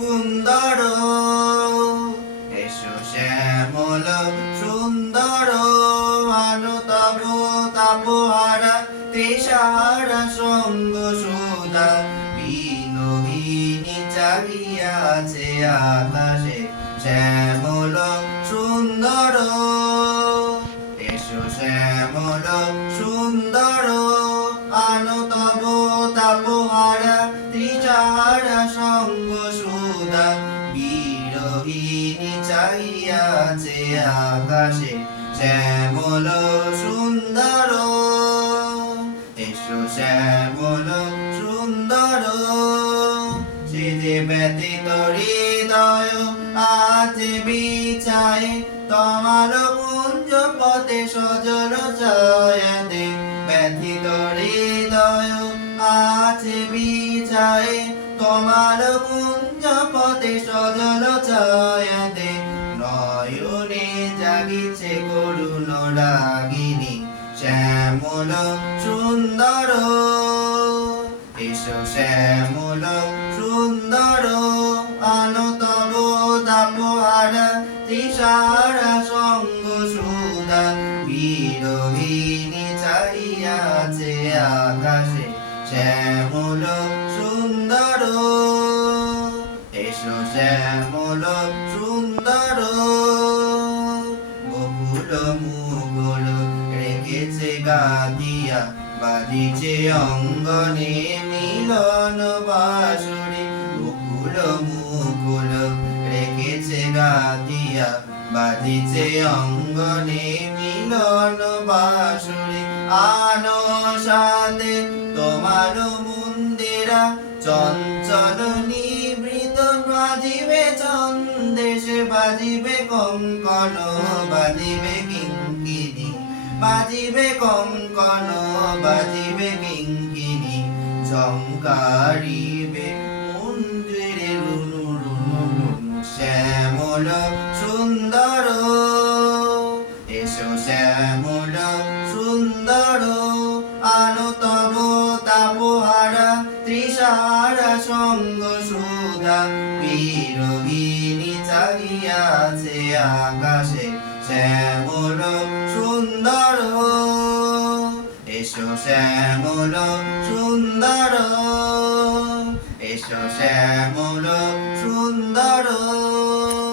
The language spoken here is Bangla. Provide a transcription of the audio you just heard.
সুন্দর এসো শ্যামল সুন্দর মানো তব তাপহারা তৃষারা সঙ্গ সুদা বিনোহিনী চাহিয়াছে আকাশে শ্যামল সুন্দর এসো শ্যামল সুন্দর আনো তব তাপহারা বিরোহিনী চাহিয়াছে আকাশে, শ্যামল সুন্দর। এসো শ্যামল সুন্দর। সে যে ব্যতীত হৃদয় আছে বিচায় তোমার কুঞ্জ পথে সজল জয়তে ব্যথিত হৃদয়। বিচায় তোমার কুঞ্জ পথে সজল জয়তে নয়নে জাগিছে করুণ রাগিনী, শ্যামল সুন্দর। এসো শ্যামল সুন্দর আনতব তাপহারা তৃষারা সঙ্গ সুদা বিরোহিনী চাইয়াছে আকাশে, শ্যামল সুন্দর। এসো শ্যামল সুন্দর। বকুল মুগল রেখেছে গাদিয়া বাজিছে অঙ্গনে মিলন বাসুরি বকুল মুকুল রেখেছে গাদিয়া বাজিছে অঙ্গনে মিলন বাসুরি আনো সাথে তোমার মন্দিরা চঞ্চল নিবৃত বাজিবে চন্দেশে বাজিবে কঙ্কন বাজিবে কিঙ্কিনি বাজিবে কঙ্কন বাজিবে কিঙ্কিনি ঝঙ্কারিবে তৃষারা সঙ্গ সুধা বিরোহিণী চাহিয়াছে আকাশে শ্যামল সুন্দর এসো শ্যামল সুন্দর এসো শ্যামল